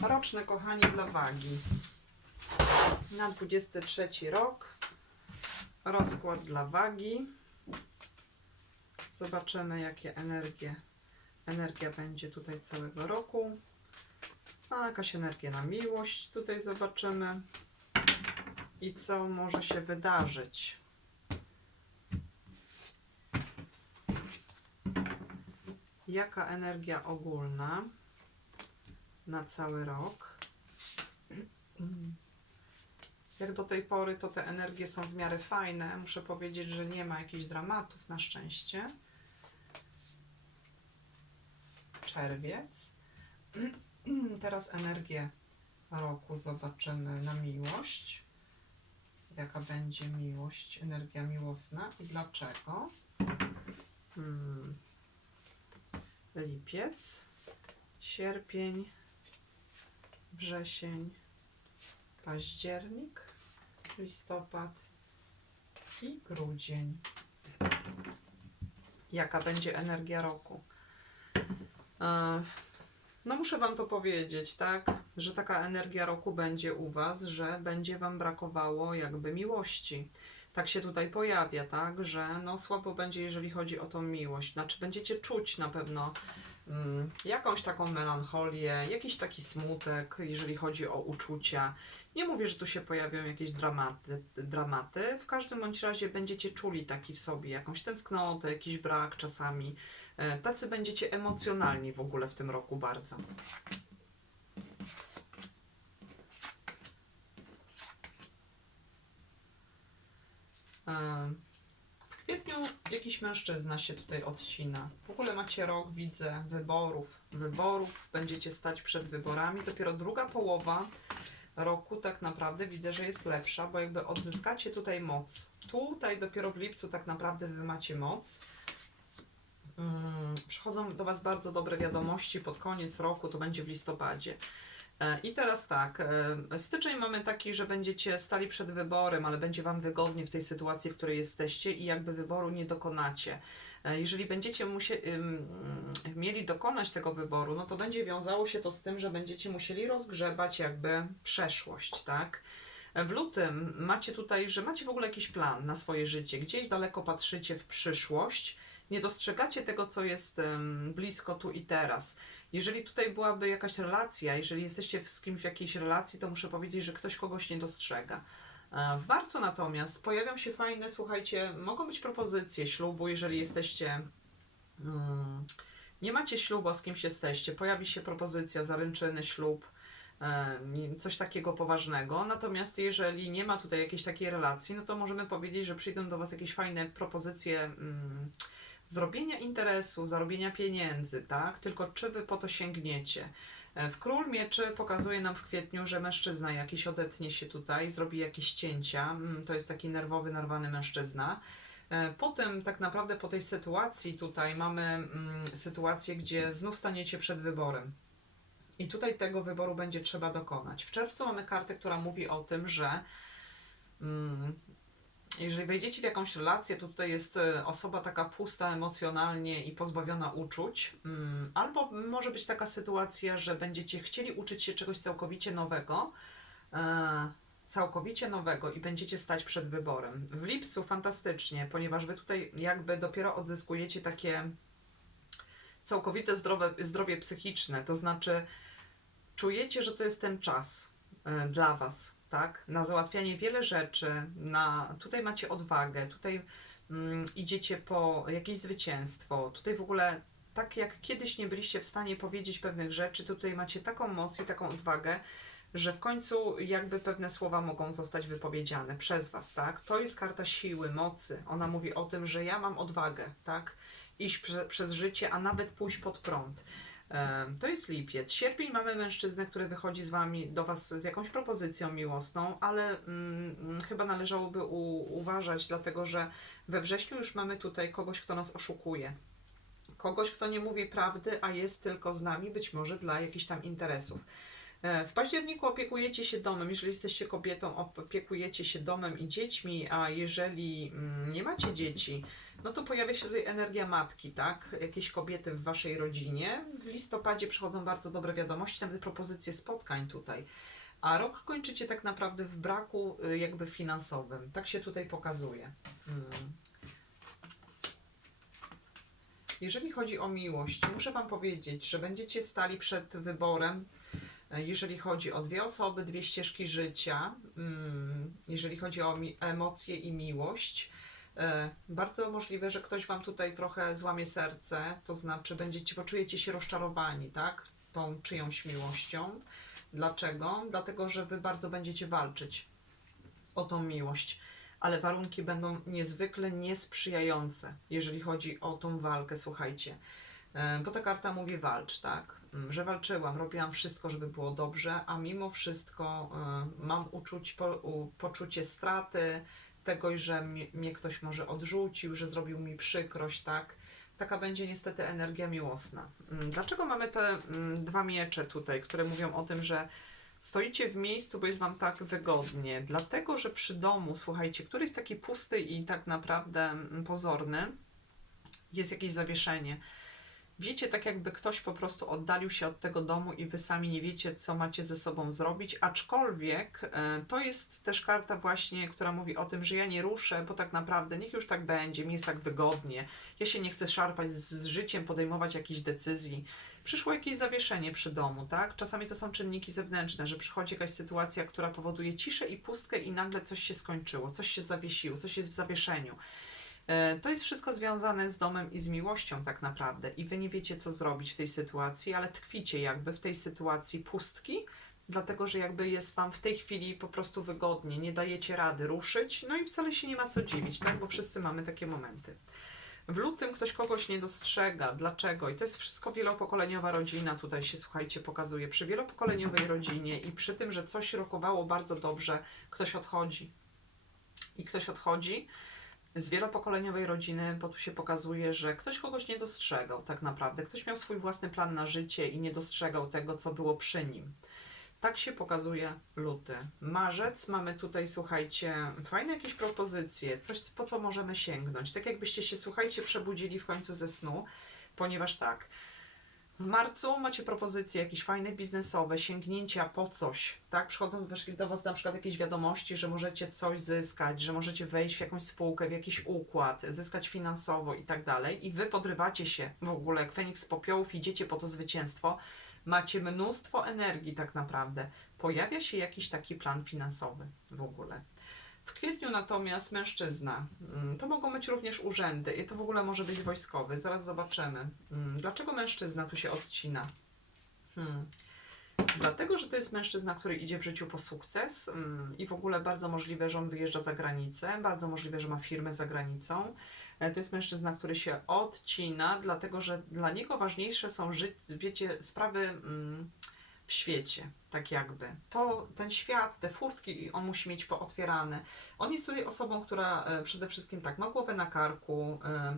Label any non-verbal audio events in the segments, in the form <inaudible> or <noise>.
Roczne kochani dla wagi. Na 23 rok. Rozkład dla wagi. Zobaczymy, jakie energie, energia będzie tutaj całego roku. A jakaś energia na miłość tutaj zobaczymy. I co może się wydarzyć. Jaka energia ogólna na cały rok? Jak do tej pory, to te energie są w miarę fajne. Muszę powiedzieć, że nie ma jakichś dramatów na szczęście. Czerwiec. <clears throat> Teraz energię roku zobaczymy na miłość. Jaka będzie miłość, energia miłosna i dlaczego? Hmm. Lipiec, sierpień, wrzesień, październik, listopad i grudzień. Jaka będzie energia roku? E, No muszę Wam to powiedzieć, tak, że taka energia roku będzie u Was, że będzie Wam brakowało jakby miłości. Tak się tutaj pojawia, tak, że no słabo będzie, jeżeli chodzi o tą miłość. Znaczy będziecie czuć na pewno mm, jakąś taką melancholię, jakiś taki smutek, jeżeli chodzi o uczucia. Nie mówię, że tu się pojawią jakieś dramaty, dramaty. W każdym bądź razie będziecie czuli taki w sobie jakąś tęsknotę, jakiś brak czasami. E, Tacy będziecie emocjonalni w ogóle w tym roku bardzo. W kwietniu jakiś mężczyzna się tutaj odcina. W ogóle macie rok, widzę, wyborów. Wyborów, będziecie stać przed wyborami. Dopiero druga połowa roku tak naprawdę widzę, że jest lepsza, bo jakby odzyskacie tutaj moc. Tutaj dopiero w lipcu tak naprawdę wy macie moc. Mm, Przychodzą do Was bardzo dobre wiadomości pod koniec roku, to będzie w listopadzie. E, I teraz tak, e, styczeń mamy taki, że będziecie stali przed wyborem, ale będzie Wam wygodnie w tej sytuacji, w której jesteście i jakby wyboru nie dokonacie. E, Jeżeli będziecie mieli dokonać tego wyboru, no to będzie wiązało się to z tym, że będziecie musieli rozgrzebać jakby przeszłość, tak? W lutym macie tutaj, że macie w ogóle jakiś plan na swoje życie, gdzieś daleko patrzycie w przyszłość, nie dostrzegacie tego, co jest blisko tu i teraz. Jeżeli tutaj byłaby jakaś relacja, jeżeli jesteście z kimś w jakiejś relacji, to muszę powiedzieć, że ktoś kogoś nie dostrzega. E, W marcu natomiast pojawią się fajne, słuchajcie, mogą być propozycje ślubu, jeżeli jesteście. Mm, nie macie ślubu, z kimś jesteście. Pojawi się propozycja, zaręczyny, ślub, coś takiego poważnego. Natomiast jeżeli nie ma tutaj jakiejś takiej relacji, no to możemy powiedzieć, że przyjdą do Was jakieś fajne propozycje. Mm, zrobienia interesu, zarobienia pieniędzy, tak? Tylko czy wy po to sięgniecie? E, W Król Mieczy pokazuje nam w kwietniu, że mężczyzna jakiś odetnie się tutaj, zrobi jakieś cięcia. Mm, To jest taki nerwowy, narwany mężczyzna. E, Potem tak naprawdę po tej sytuacji tutaj mamy mm, sytuację, gdzie znów staniecie przed wyborem. I tutaj tego wyboru będzie trzeba dokonać. W czerwcu mamy kartę, która mówi o tym, że mm, jeżeli wejdziecie w jakąś relację, to tutaj jest e, osoba taka pusta emocjonalnie i pozbawiona uczuć, mm, albo może być taka sytuacja, że będziecie chcieli uczyć się czegoś całkowicie nowego, e, całkowicie nowego i będziecie stać przed wyborem. W lipcu fantastycznie, ponieważ wy tutaj jakby dopiero odzyskujecie takie całkowite zdrowe, zdrowie psychiczne, to znaczy czujecie, że to jest ten czas e, dla was, tak? Na załatwianie wiele rzeczy, na tutaj macie odwagę, tutaj mm, idziecie po jakieś zwycięstwo, tutaj w ogóle tak jak kiedyś nie byliście w stanie powiedzieć pewnych rzeczy, tutaj macie taką moc i taką odwagę, że w końcu jakby pewne słowa mogą zostać wypowiedziane przez was, tak? To jest karta siły, mocy. Ona mówi o tym, że ja mam odwagę, tak? Iść prze, przez życie, a nawet pójść pod prąd. To jest lipiec. Sierpień mamy mężczyznę, który wychodzi z wami do was z jakąś propozycją miłosną, ale mm, chyba należałoby u, uważać, dlatego że we wrześniu już mamy tutaj kogoś, kto nas oszukuje. Kogoś, kto nie mówi prawdy, a jest tylko z nami, być może dla jakichś tam interesów. E, W październiku opiekujecie się domem. Jeżeli jesteście kobietą, opiekujecie się domem i dziećmi, a jeżeli mm, nie macie dzieci, no to pojawia się tutaj energia matki, tak? Jakieś kobiety w waszej rodzinie. W listopadzie przychodzą bardzo dobre wiadomości, nawet propozycje spotkań tutaj. A rok kończycie tak naprawdę w braku y, jakby finansowym. Tak się tutaj pokazuje. Mm. Jeżeli chodzi o miłość, muszę Wam powiedzieć, że będziecie stali przed wyborem, jeżeli chodzi o dwie osoby, dwie ścieżki życia, mm, jeżeli chodzi o emocje i miłość. E, Bardzo możliwe, że ktoś Wam tutaj trochę złamie serce, to znaczy będziecie, poczujecie się rozczarowani, tak? Tą czyjąś miłością. Dlaczego? Dlatego, że Wy bardzo będziecie walczyć o tą miłość, ale warunki będą niezwykle niesprzyjające, jeżeli chodzi o tą walkę, słuchajcie. E, Bo ta karta mówi walcz, tak? Mm, Że walczyłam, robiłam wszystko, żeby było dobrze, a mimo wszystko e, mam uczuć, po, poczucie straty, tego, że mnie, ktoś może odrzucił, że zrobił mi przykrość, tak? Taka będzie niestety energia miłosna. Mm, Dlaczego mamy te mm, dwa miecze tutaj, które mówią o tym, że stoicie w miejscu, bo jest Wam tak wygodnie? Dlatego, że przy domu, słuchajcie, który jest taki pusty i tak naprawdę pozorny, jest jakieś zawieszenie. Wiecie, tak jakby ktoś po prostu oddalił się od tego domu i wy sami nie wiecie, co macie ze sobą zrobić, aczkolwiek e, to jest też karta właśnie, która mówi o tym, że ja nie ruszę, bo tak naprawdę niech już tak będzie, mi jest tak wygodnie, ja się nie chcę szarpać z, życiem, podejmować jakichś decyzji. Przyszło jakieś zawieszenie przy domu, tak? Czasami to są czynniki zewnętrzne, że przychodzi jakaś sytuacja, która powoduje ciszę i pustkę i nagle coś się skończyło, coś się zawiesiło, coś jest w zawieszeniu. E, To jest wszystko związane z domem i z miłością, tak naprawdę. I wy nie wiecie, co zrobić w tej sytuacji, ale tkwicie jakby w tej sytuacji pustki, dlatego że jakby jest wam w tej chwili po prostu wygodnie, nie dajecie rady ruszyć, no i wcale się nie ma co dziwić, tak? Bo wszyscy mamy takie momenty. W lutym ktoś kogoś nie dostrzega. Dlaczego? I to jest wszystko wielopokoleniowa rodzina. Tutaj się, słuchajcie, pokazuje. Przy wielopokoleniowej rodzinie i przy tym, że coś rokowało bardzo dobrze, ktoś odchodzi. I ktoś odchodzi z wielopokoleniowej rodziny, bo tu się pokazuje, że ktoś kogoś nie dostrzegał tak naprawdę. Ktoś miał swój własny plan na życie i nie dostrzegał tego, co było przy nim. Tak się pokazuje luty. Marzec mamy tutaj, słuchajcie, fajne jakieś propozycje, coś po co możemy sięgnąć. Tak jakbyście się, słuchajcie, przebudzili w końcu ze snu, ponieważ tak, w marcu macie propozycje jakieś fajne biznesowe, sięgnięcia po coś, tak? Przychodzą do- Was na przykład jakieś wiadomości, że możecie coś zyskać, że możecie wejść w jakąś spółkę, w jakiś układ, zyskać finansowo i tak dalej. I Wy podrywacie się w ogóle jak z popiołów, idziecie po to zwycięstwo. Macie mnóstwo energii tak naprawdę. Pojawia się jakiś taki plan finansowy w ogóle. W kwietniu natomiast mężczyzna. Mm, To mogą być również urzędy i to w ogóle może być wojskowy. Zaraz zobaczymy. Mm, Dlaczego mężczyzna tu się odcina? Hmm. Dlatego, że to jest mężczyzna, który idzie w życiu po sukces mm, i w ogóle bardzo możliwe, że on wyjeżdża za granicę, bardzo możliwe, że ma firmę za granicą. E, To jest mężczyzna, który się odcina, dlatego że dla niego ważniejsze są, wiecie, sprawy w świecie, tak jakby. To ten świat, te furtki, on musi mieć pootwierane. On jest tutaj osobą, która e, przede wszystkim tak ma głowę na karku. e,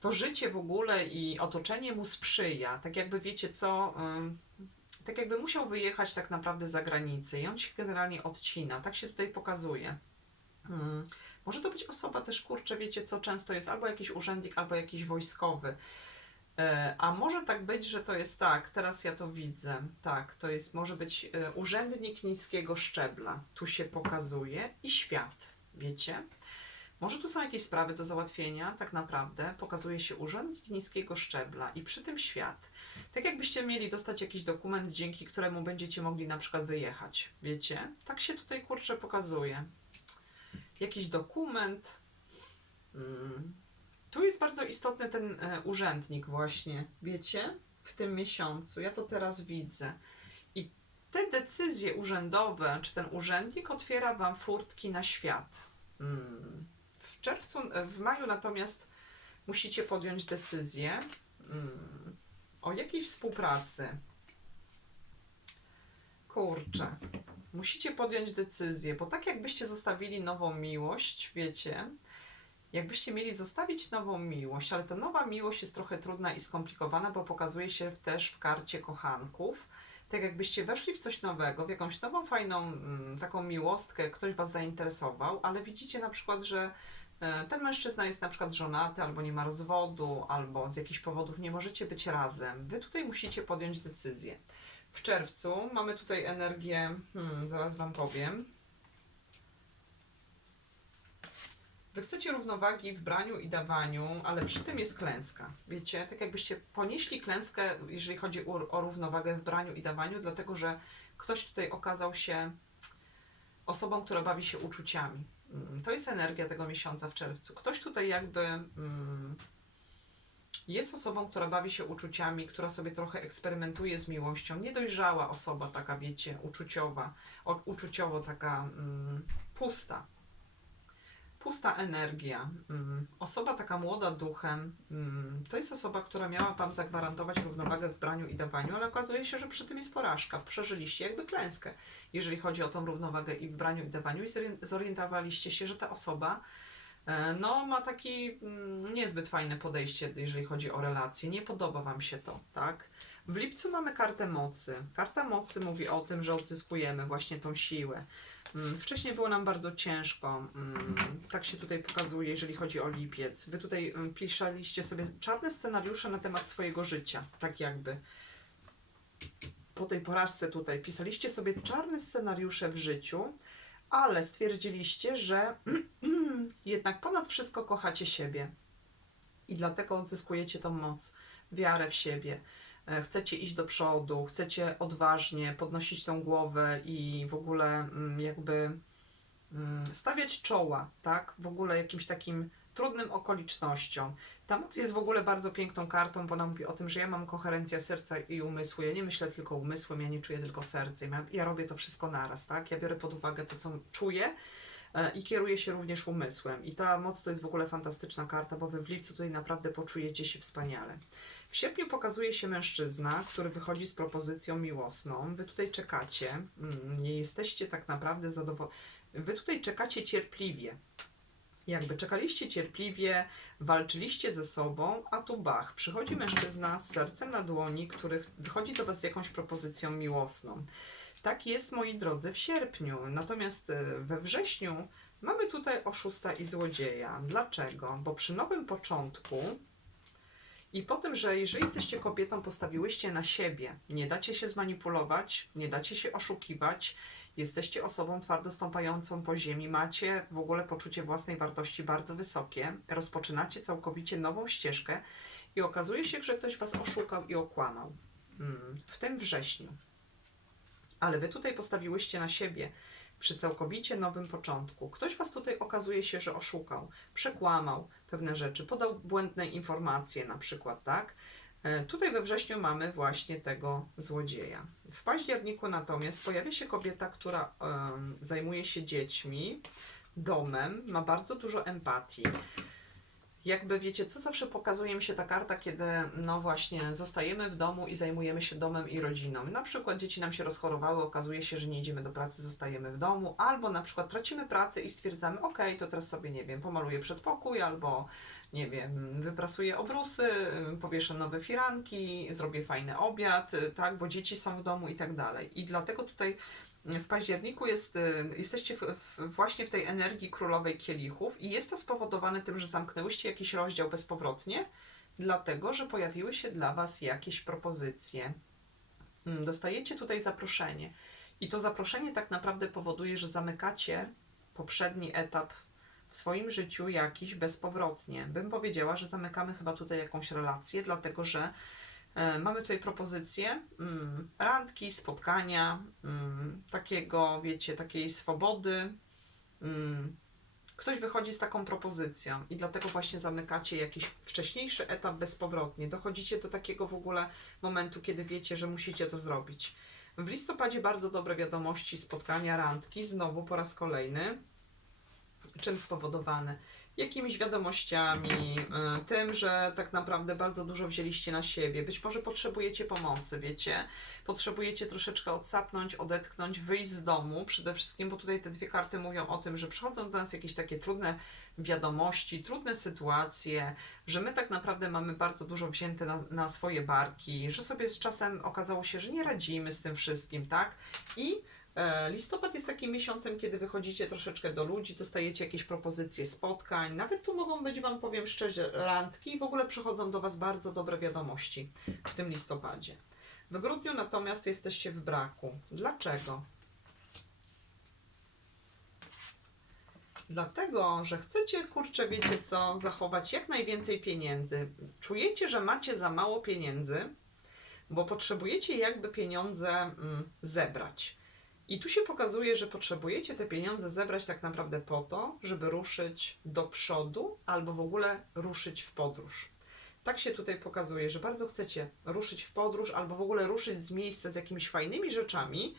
To życie w ogóle i otoczenie mu sprzyja. Tak jakby wiecie co, em, tak jakby musiał wyjechać tak naprawdę za granicę i on się generalnie odcina. Tak się tutaj pokazuje. Hmm. Może to być osoba też, kurczę, wiecie co, często jest albo jakiś urzędnik, albo jakiś wojskowy. E, A może tak być, że to jest tak, teraz ja to widzę. Tak, to jest, może być e, urzędnik niskiego szczebla. Tu się pokazuje i świat, wiecie? Może tu są jakieś sprawy do załatwienia, tak naprawdę. Pokazuje się urzędnik niskiego szczebla i przy tym świat. Tak jakbyście mieli dostać jakiś dokument, dzięki któremu będziecie mogli na przykład wyjechać. Wiecie? Tak się tutaj kurczę pokazuje. Jakiś dokument. Mm. Tu jest bardzo istotny ten e, urzędnik właśnie, wiecie? W tym miesiącu. Ja to teraz widzę. I te decyzje urzędowe, czy ten urzędnik otwiera Wam furtki na świat. Mm. W czerwcu, e, w maju natomiast musicie podjąć decyzję mm, o jakiejś współpracy. Kurczę. Musicie podjąć decyzję, bo tak jakbyście zostawili nową miłość, wiecie, jakbyście mieli zostawić nową miłość, ale ta nowa miłość jest trochę trudna i skomplikowana, bo pokazuje się też w karcie kochanków. tak jakbyście weszli w coś nowego, w jakąś nową, fajną mm, taką miłostkę, ktoś Was zainteresował, ale widzicie na przykład, że e, ten mężczyzna jest na przykład żonaty, albo nie ma rozwodu, albo z jakichś powodów nie możecie być razem. Wy tutaj musicie podjąć decyzję. W czerwcu mamy tutaj energię, hmm, zaraz Wam powiem. Wy chcecie równowagi w braniu i dawaniu, ale przy tym jest klęska. Wiecie, tak jakbyście ponieśli klęskę, jeżeli chodzi o, o równowagę w braniu i dawaniu, dlatego że ktoś tutaj okazał się osobą, która bawi się uczuciami. Mm, To jest energia tego miesiąca w czerwcu. Ktoś tutaj jakby mm, jest osobą, która bawi się uczuciami, która sobie trochę eksperymentuje z miłością. Niedojrzała osoba, taka wiecie, uczuciowa, o- uczuciowo taka mm, pusta pusta energia, mm, osoba taka młoda duchem, mm, to jest osoba, która miała Wam zagwarantować równowagę w braniu i dawaniu, ale okazuje się, że przy tym jest porażka. Przeżyliście jakby klęskę, jeżeli chodzi o tą równowagę i w braniu i dawaniu i zorien- zorientowaliście się, że ta osoba no, ma taki mm, niezbyt fajne podejście, jeżeli chodzi o relacje. Nie podoba Wam się to, tak? W lipcu mamy kartę mocy. Karta mocy mówi o tym, że odzyskujemy właśnie tą siłę. Mm, Wcześniej było nam bardzo ciężko. mm, Tak się tutaj pokazuje, jeżeli chodzi o lipiec. Wy tutaj pisaliście sobie czarne scenariusze na temat swojego życia, tak jakby. Po tej porażce tutaj pisaliście sobie czarne scenariusze w życiu, ale stwierdziliście, że <clears throat> jednak ponad wszystko kochacie siebie. I dlatego odzyskujecie tą moc, wiarę w siebie. E, Chcecie iść do przodu, chcecie odważnie podnosić tą głowę i w ogóle mm, jakby mm, stawiać czoła, tak? W ogóle jakimś takim trudnym okolicznościom. Ta moc jest w ogóle bardzo piękną kartą, bo ona mówi o tym, że ja mam koherencję serca i umysłu. Ja nie myślę tylko umysłem, ja nie czuję tylko sercem. Ja, ja robię to wszystko naraz, tak? Ja biorę pod uwagę to, co czuję i kieruję się również umysłem. I ta moc to jest w ogóle fantastyczna karta, bo wy w lipcu tutaj naprawdę poczujecie się wspaniale. W sierpniu pokazuje się mężczyzna, który wychodzi z propozycją miłosną. Wy tutaj czekacie, mm, nie jesteście tak naprawdę zadowoleni. Wy tutaj czekacie cierpliwie. Jakby czekaliście cierpliwie, walczyliście ze sobą, a tu bach, przychodzi mężczyzna z sercem na dłoni, który wychodzi do Was z jakąś propozycją miłosną. Tak jest, moi drodzy, w sierpniu. Natomiast e, we wrześniu mamy tutaj oszusta i złodzieja. Dlaczego? Bo przy nowym początku i po tym, że jeżeli jesteście kobietą, postawiłyście na siebie, nie dacie się zmanipulować, nie dacie się oszukiwać, jesteście osobą twardo stąpającą po ziemi, macie w ogóle poczucie własnej wartości bardzo wysokie, rozpoczynacie całkowicie nową ścieżkę i okazuje się, że ktoś was oszukał i okłamał. Mm, W tym wrześniu. Ale wy tutaj postawiłyście na siebie przy całkowicie nowym początku. Ktoś was tutaj okazuje się, że oszukał, przekłamał pewne rzeczy, podał błędne informacje na przykład, tak? E, Tutaj we wrześniu mamy właśnie tego złodzieja. W październiku natomiast pojawia się kobieta, która em, zajmuje się dziećmi, domem, ma bardzo dużo empatii. Jakby wiecie, co zawsze pokazuje mi się ta karta, kiedy no właśnie zostajemy w domu i zajmujemy się domem i rodziną. Na przykład dzieci nam się rozchorowały, okazuje się, że nie idziemy do pracy, zostajemy w domu, albo na przykład tracimy pracę i stwierdzamy, ok, to teraz sobie, nie wiem, pomaluję przedpokój, albo nie wiem, wyprasuję obrusy, powieszę nowe firanki, zrobię fajny obiad, tak, bo dzieci są w domu i tak dalej. I dlatego tutaj w październiku jest, y, jesteście w, w, właśnie w tej energii królowej kielichów i jest to spowodowane tym, że zamknęłyście jakiś rozdział bezpowrotnie, dlatego że pojawiły się dla Was jakieś propozycje. Mm, Dostajecie tutaj zaproszenie. I to zaproszenie tak naprawdę powoduje, że zamykacie poprzedni etap w swoim życiu jakiś bezpowrotnie. Bym powiedziała, że zamykamy chyba tutaj jakąś relację, dlatego że mamy tutaj propozycję mm, randki, spotkania, mm, takiego, wiecie, takiej swobody. Mm, ktoś wychodzi z taką propozycją i dlatego właśnie zamykacie jakiś wcześniejszy etap bezpowrotnie. Dochodzicie do takiego w ogóle momentu, kiedy wiecie, że musicie to zrobić. W listopadzie bardzo dobre wiadomości, spotkania, randki, znowu po raz kolejny. Czym spowodowane? Jakimiś wiadomościami, y, tym, że tak naprawdę bardzo dużo wzięliście na siebie. Być może potrzebujecie pomocy, wiecie? Potrzebujecie troszeczkę odsapnąć, odetchnąć, wyjść z domu przede wszystkim, bo tutaj te dwie karty mówią o tym, że przychodzą do nas jakieś takie trudne wiadomości, trudne sytuacje, że my tak naprawdę mamy bardzo dużo wzięte na, na swoje barki, że sobie z czasem okazało się, że nie radzimy z tym wszystkim, tak? I listopad jest takim miesiącem, kiedy wychodzicie troszeczkę do ludzi, dostajecie jakieś propozycje spotkań, nawet tu mogą być, Wam powiem szczerze, randki i w ogóle przychodzą do Was bardzo dobre wiadomości w tym listopadzie. W grudniu natomiast jesteście w braku. Dlaczego? Dlatego, że chcecie, kurczę, wiecie co, zachować jak najwięcej pieniędzy. Czujecie, że macie za mało pieniędzy, bo potrzebujecie jakby pieniądze mm, zebrać. I tu się pokazuje, że potrzebujecie te pieniądze zebrać tak naprawdę po to, żeby ruszyć do przodu albo w ogóle ruszyć w podróż. Tak się tutaj pokazuje, że bardzo chcecie ruszyć w podróż albo w ogóle ruszyć z miejsca z jakimiś fajnymi rzeczami,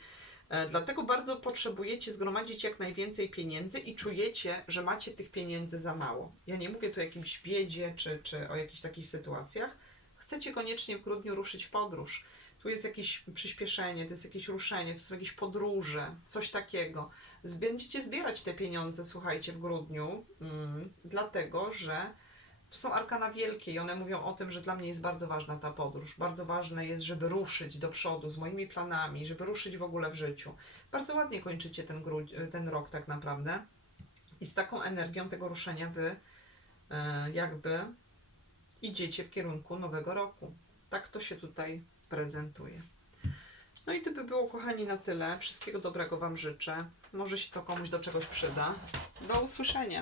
E, Dlatego bardzo potrzebujecie zgromadzić jak najwięcej pieniędzy i czujecie, że macie tych pieniędzy za mało. Ja nie mówię tu o jakimś biedzie czy, czy o jakichś takich sytuacjach. Chcecie koniecznie w grudniu ruszyć w podróż. Tu jest jakieś przyspieszenie, to jest jakieś ruszenie, to są jakieś podróże, coś takiego. Będziecie zbierać te pieniądze, słuchajcie, w grudniu, mm, dlatego że to są arkana wielkie i one mówią o tym, że dla mnie jest bardzo ważna ta podróż. Bardzo ważne jest, żeby ruszyć do przodu z moimi planami, żeby ruszyć w ogóle w życiu. Bardzo ładnie kończycie ten, ten rok tak naprawdę. I z taką energią tego ruszenia wy e, jakby idziecie w kierunku nowego roku. Tak to się tutaj prezentuje. No i to by było, kochani, na tyle. Wszystkiego dobrego Wam życzę. Może się to komuś do czegoś przyda. Do usłyszenia.